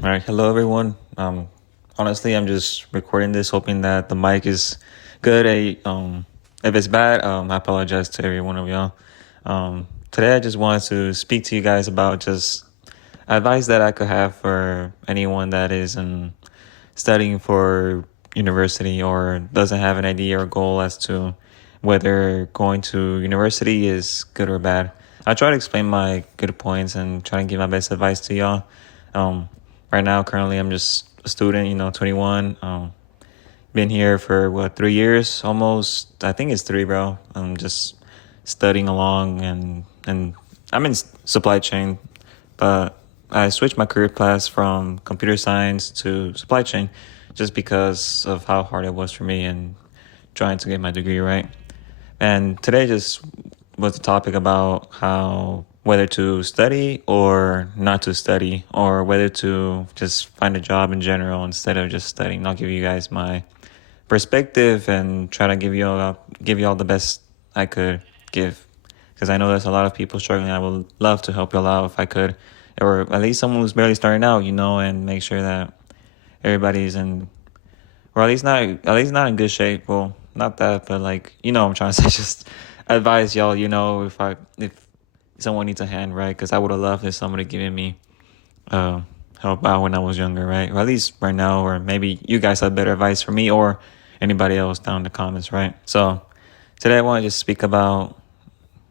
All right, hello everyone. Honestly, I'm just recording this, hoping that the mic is good. If it's bad, I apologize to every one of y'all. Today, I just wanted to speak to you guys about just advice that I could have for anyone that is studying for university or doesn't have an idea or goal as to whether going to university is good or bad. I'll try to explain my good points and try to give my best advice to y'all. Um, right now, currently, I'm just a student, 21. Been here for 3 years almost. I think it's three, bro. I'm just studying along and I'm in supply chain, but I switched my career path from computer science to supply chain just because of how hard it was for me and trying to get my degree right. And today just was a topic about how whether to study or not to study, or whether to just find a job in general instead of just studying. I'll give you guys my perspective and try to give you all the best I could give, because I know there's a lot of people struggling. I would love to help y'all out if I could, or at least someone who's barely starting out, and make sure that everybody's in, or at least not in good shape. Well, not that, but like I'm trying to say, just advise y'all. If someone needs a hand, right? Because I would have loved if somebody given me uh help out when I was younger, right? Or at least right now, or maybe you guys have better advice for me or anybody else down in the comments, right? So today I want to just speak about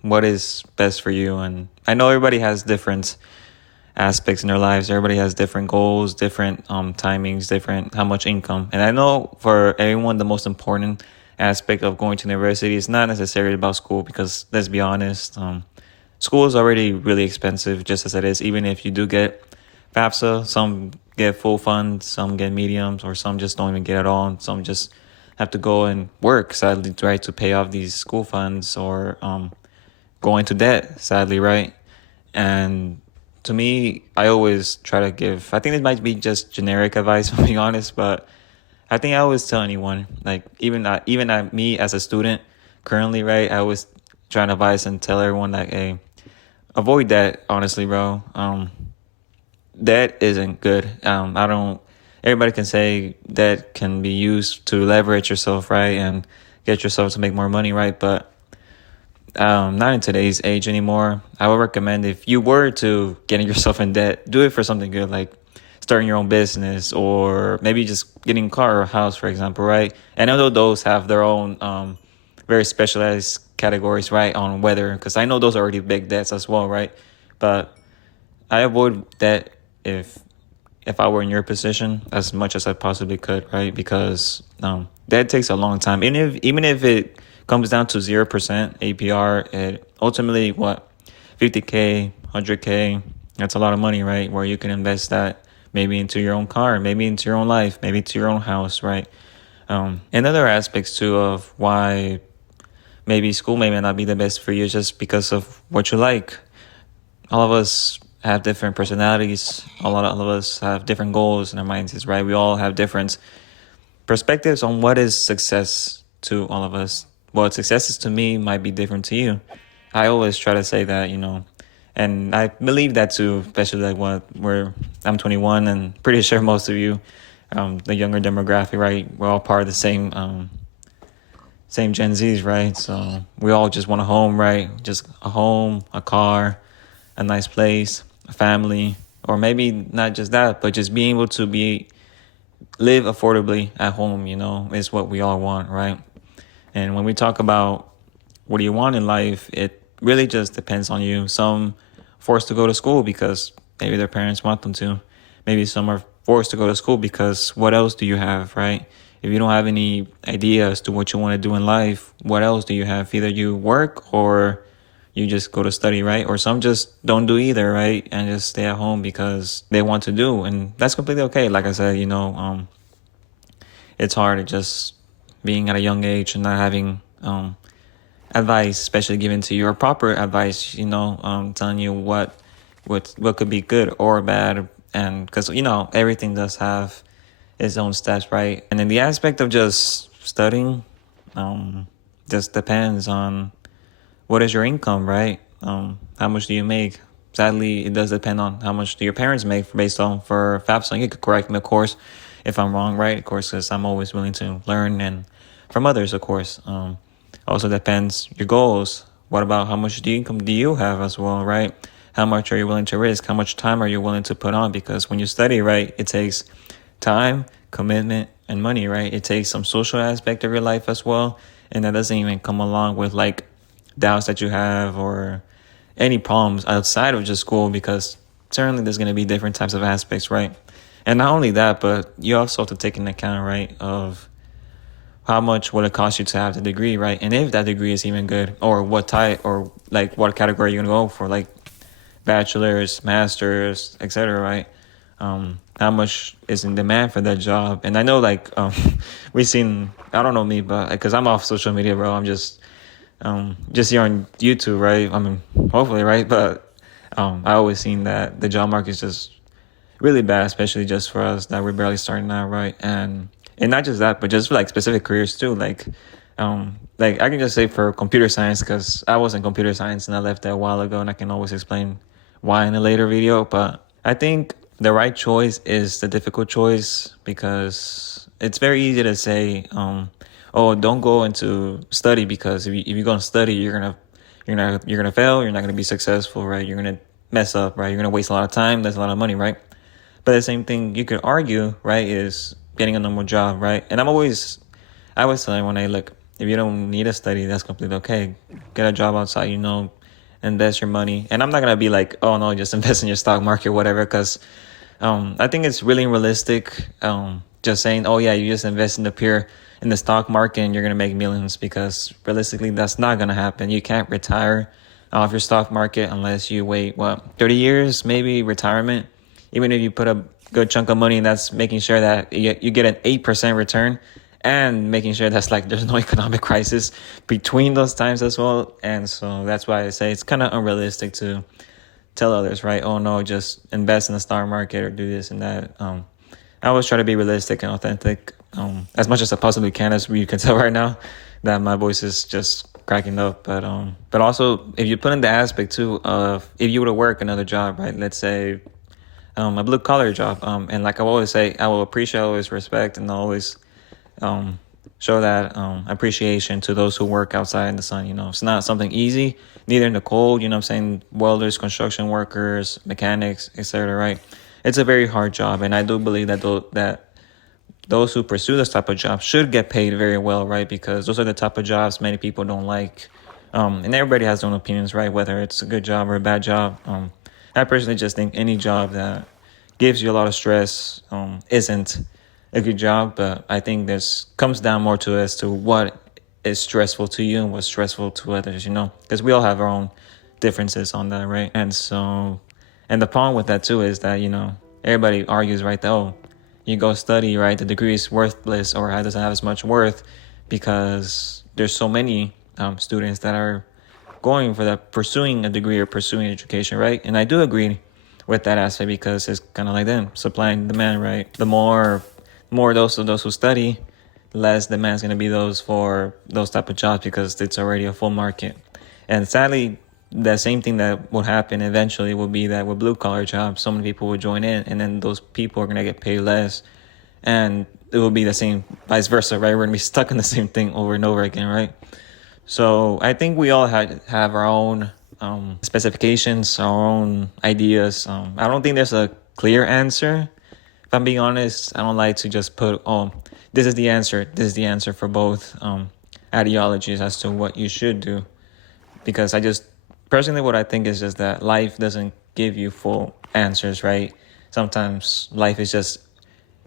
what is best for you, and I know everybody has different aspects in their lives. Everybody has different goals, different timings, different how much income. And I know for everyone, the most important aspect of going to university is not necessarily about school, because let's be honest, school is already really expensive just as it is. Even if you do get FAFSA, some get full funds, some get mediums, or some just don't even get it all. And some just have to go and work, sadly, right, to pay off these school funds, or go into debt, sadly, right? And to me, I always try to give, I think it might be just generic advice, if I'm being honest, but I think I always tell anyone, like even at me as a student currently, right? I always try to advise and tell everyone, like, hey, avoid that, honestly, bro. Debt isn't good. I don't, everybody can say that can be used to leverage yourself, right? And get yourself to make more money, right? But not in today's age anymore. I would recommend, if you were to getting yourself in debt, do it for something good, like starting your own business, or maybe just getting a car or a house, for example, right? And I know those have their own very specialized categories, right, on whether, because I know those are already big debts as well, right? But I avoid that if I were in your position as much as I possibly could, right? Because that takes a long time. And even if it comes down to 0% APR, it ultimately, 50K, 100K, that's a lot of money, right? Where you can invest that maybe into your own car, maybe into your own life, maybe into your own house, right? And other aspects too of why maybe school may not be the best for you, just because of what you like. All of us have different personalities. All of us have different goals in our minds, right? We all have different perspectives on what is success to all of us. What success is to me might be different to you. I always try to say that, and I believe that too, especially like I'm 21, and pretty sure most of you, the younger demographic, right? We're all part of the same Gen Zs, right? So we all just want a home, right? Just a home, a car, a nice place, a family, or maybe not just that, but just being able to live affordably at home, is what we all want, right? And when we talk about what do you want in life, it really just depends on you. Some forced to go to school because maybe their parents want them to. Maybe some are forced to go to school because what else do you have, right? If you don't have any idea as to what you want to do in life, what else do you have? Either you work or you just go to study, right? Or some just don't do either, right? And just stay at home because they want to do. And that's completely okay. Like I said, it's hard just being at a young age and not having advice, especially given to you, or proper advice, telling you what could be good or bad. And because, everything does have its own steps, right? And then the aspect of just studying just depends on what is your income, right? How much do you make? sadly, it does depend on how much do your parents make based on for FAFSA. You could correct me, of course, if I'm wrong, right? Of course, because I'm always willing to learn and from others, of course. Also depends your goals. What about how much income do you have as well, right? How much are you willing to risk? How much time are you willing to put on? Because when you study, right, it takes time, commitment, and money, right? It takes some social aspect of your life as well. And that doesn't even come along with like doubts that you have or any problems outside of just school, because certainly there's going to be different types of aspects, right? And not only that, but you also have to take into account, right, of how much will it cost you to have the degree, right? And if that degree is even good, or what type, or like what category you're gonna go for, like bachelor's, master's, etc., right? How much is in demand for that job? And I know, like, we've seen, I don't know me, but because I'm off social media, bro, I'm just here on YouTube, right? I mean, hopefully, right? But I always seen that the job market is just really bad, especially just for us that we're barely starting out, right? And not just that, but just for like specific careers too. Like I can just say for computer science, because I was in computer science and I left that a while ago, and I can always explain why in a later video. But I think the right choice is the difficult choice, because it's very easy to say, oh, don't go into study, because if you're gonna study, you're gonna fail. You're not gonna be successful, right? You're gonna mess up, right? You're gonna waste a lot of time. That's a lot of money, right? But the same thing you could argue, right, is getting a normal job, right? And I always tell everyone, hey, look, if you don't need to study, that's completely okay. Get a job outside, invest your money. And I'm not gonna be like, oh no, just invest in your stock market, whatever, because I think it's really unrealistic. Just saying, oh yeah, you just invest in the stock market and you're gonna make millions, because realistically, that's not gonna happen. You can't retire off your stock market unless you wait 30 years, maybe retirement. Even if you put a good chunk of money, and that's making sure that you get an 8% return, and making sure that's like there's no economic crisis between those times as well. And so that's why I say it's kind of unrealistic to tell others, right? Oh no, just invest in the stock market or do this and that. I always try to be realistic and authentic, as much as I possibly can, as you can tell right now that my voice is just cracking up. But also, if you put in the aspect too of if you were to work another job, right? Let's say a blue collar job. And like I always say, I will appreciate, always respect, and always show that appreciation to those who work outside in the sun. It's not something easy, neither in the cold. I'm saying welders, construction workers, mechanics, etc. Right? It's a very hard job, and I do believe that those who pursue this type of job should get paid very well, right? Because those are the type of jobs many people don't like. And everybody has their own opinions, right? Whether it's a good job or a bad job. I personally just think any job that gives you a lot of stress isn't a good job. But I think this comes down more to as to what is stressful to you and what's stressful to others, because we all have our own differences on that, right? And the problem with that too is that, everybody argues, right, that, oh, you go study, right, the degree is worthless, or it doesn't have as much worth because there's so many students that are going for that, pursuing a degree or pursuing education, right? And I do agree with that aspect, because it's kind of like them, supply and demand, right? The more those who study, less demand is going to be those for those type of jobs, because it's already a full market. And sadly, the same thing that will happen eventually will be that with blue collar jobs, so many people will join in, and then those people are going to get paid less, and it will be the same vice versa, right? We're going to be stuck in the same thing over and over again, right? So I think we all have our own specifications, our own ideas. I don't think there's a clear answer. If I'm being honest, I don't like to just put, oh, this is the answer. This is the answer for both ideologies as to what you should do. Because personally, what I think is just that life doesn't give you full answers, right? Sometimes life is just,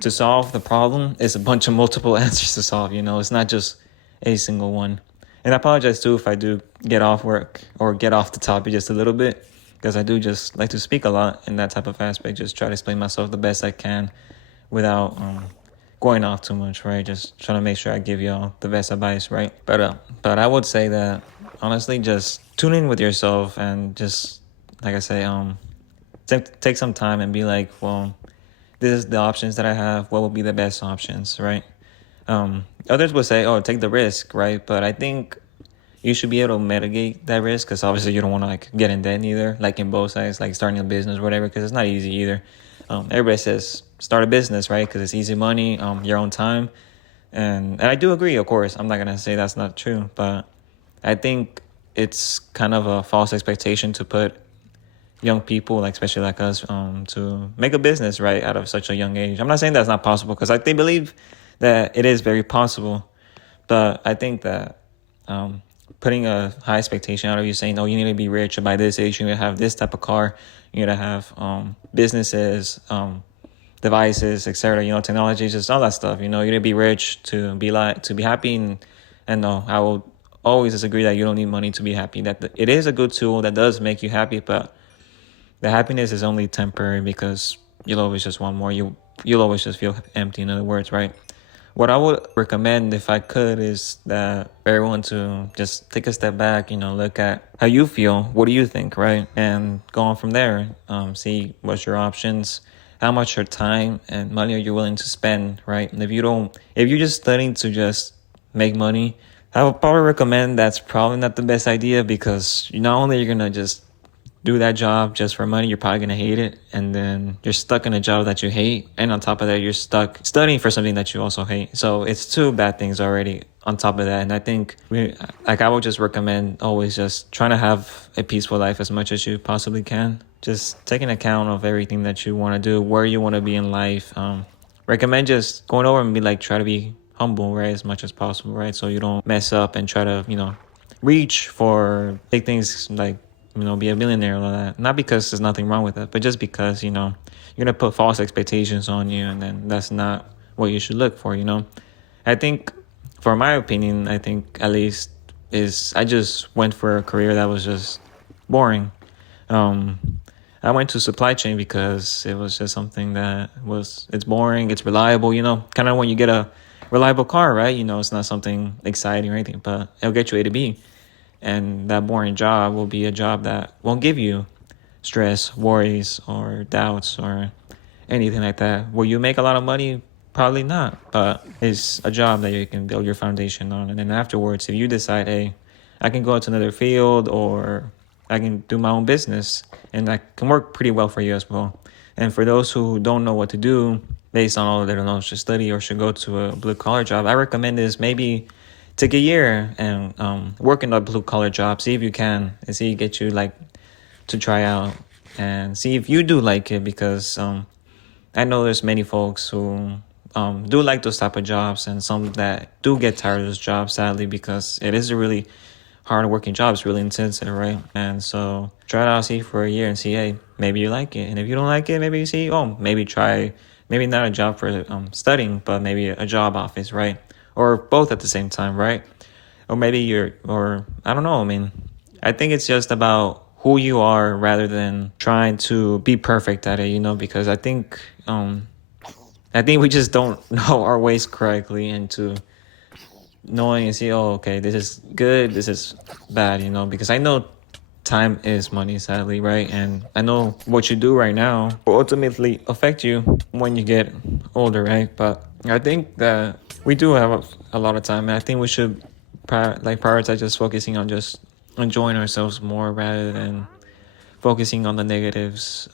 to solve the problem, it's a bunch of multiple answers to solve, It's not just a single one. And I apologize too if I do get off work or get off the topic just a little bit, because I do just like to speak a lot in that type of aspect. Just try to explain myself the best I can without going off too much, right? Just trying to make sure I give y'all the best advice, right? But I would say that honestly, just tune in with yourself and just, like I say, take some time and be like, well, this is the options that I have. What will be the best options, right? Others would say, oh, take the risk, right? But I think you should be able to mitigate that risk, because obviously you don't want to like get in debt either, like in both sides, like starting a business or whatever, because it's not easy either. Everybody says start a business, right? Because it's easy money, your own time. And I do agree, of course. I'm not going to say that's not true, but I think it's kind of a false expectation to put young people, like especially like us, to make a business right out of such a young age. I'm not saying that's not possible, because I believe that it is very possible, but I think that putting a high expectation out of you, saying, "Oh, you need to be rich by this age. You need to have this type of car. You need to have businesses, devices, etc. Technology, just all that stuff. You need to be rich to be happy." And no, I will always disagree that you don't need money to be happy. That it is a good tool that does make you happy, but the happiness is only temporary, because you'll always just want more. You'll always just feel empty. In other words, right? What I would recommend, if I could, is that everyone to just take a step back, look at how you feel. What do you think, right? And go on from there. See what's your options, how much your time and money are you willing to spend, right? And if you're just studying to just make money, I would probably recommend that's probably not the best idea, because not only you're gonna just do that job just for money, you're probably going to hate it. And then you're stuck in a job that you hate. And on top of that, you're stuck studying for something that you also hate. So it's two bad things already on top of that. And I think I would just recommend always just trying to have a peaceful life as much as you possibly can. Just taking account of everything that you want to do, where you want to be in life. Recommend just going over and try to be humble, right, as much as possible, right? So you don't mess up and try to, reach for big things, like, be a millionaire or all that. Not because there's nothing wrong with it, but just because, you're going to put false expectations on you, and then that's not what you should look for, I think, for my opinion, I think at least I just went for a career that was just boring. I went to supply chain because it was just something it's boring, it's reliable, kind of when you get a reliable car, right? It's not something exciting or anything, but it'll get you A to B. And that boring job will be a job that won't give you stress, worries, or doubts, or anything like that. Will you make a lot of money? Probably not, but it's a job that you can build your foundation on. And then afterwards, if you decide, hey, I can go into another field, or I can do my own business, and that can work pretty well for you as well. And for those who don't know what to do based on all of their knowledge, should study or should go to a blue collar job, I recommend is maybe take a year and work in a blue collar job. See if you can, and see get you to try out and see if you do like it, because I know there's many folks who do like those type of jobs, and some that do get tired of those jobs, sadly, because it is a really hard working job. It's really intensive, right? And so try it out, see for a year, and see, hey, maybe you like it. And if you don't like it, maybe you see, maybe try, maybe not a job for studying, but maybe a job office, right? Or both at the same time, right? Or maybe I don't know. I mean, I think it's just about who you are rather than trying to be perfect at it, because I think we just don't know our ways correctly into knowing and see, okay, this is good, this is bad, because I know time is money, sadly, right? And I know what you do right now will ultimately affect you when you get older, right? But I think that we do have a lot of time, and I think we should prioritize just focusing on just enjoying ourselves more rather than focusing on the negatives,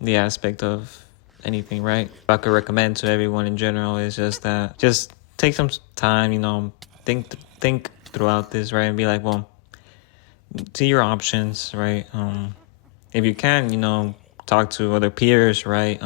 the aspect of anything, right? If I could recommend to everyone in general is just that just take some time, think throughout this, right? And be like, well, see your options, right? If you can, talk to other peers, right?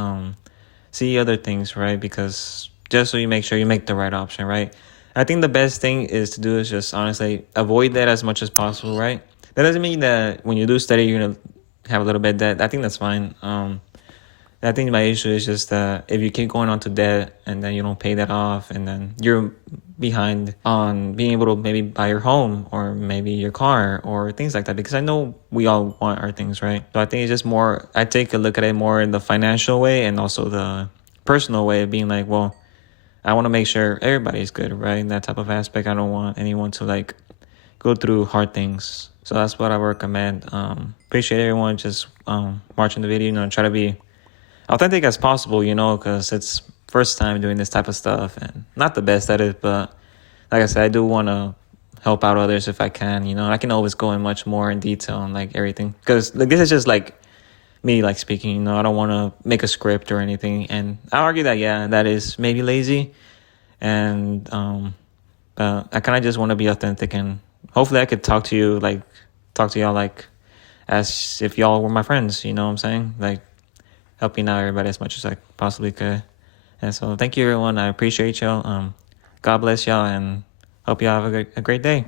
See other things, right? Because just so you make sure you make the right option, right? I think the best thing is to do is just honestly avoid that as much as possible, right? That doesn't mean that when you do study, you're going to have a little bit of debt. I think that's fine. I think my issue is just that if you keep going on to debt and then you don't pay that off, and then you're behind on being able to maybe buy your home or maybe your car or things like that, because I know we all want our things, right? So I think it's just more, I take a look at it more in the financial way and also the personal way of being like, well, I want to make sure everybody's good, right? In that type of aspect, I don't want anyone to go through hard things. So that's what I recommend. Appreciate everyone just watching the video, try to be authentic as possible, because it's first time doing this type of stuff and not the best at it, but like I said, I do want to help out others if I can. I can always go in much more in detail and like everything, because like this is just like me like speaking. I don't want to make a script or anything, and I argue that yeah, that is maybe lazy, and but I kind of just want to be authentic, and hopefully I could talk to y'all like as if y'all were my friends. You know what I'm saying? Like helping out everybody as much as I possibly could. And so thank you everyone. I appreciate y'all. God bless y'all, and hope y'all have a great day.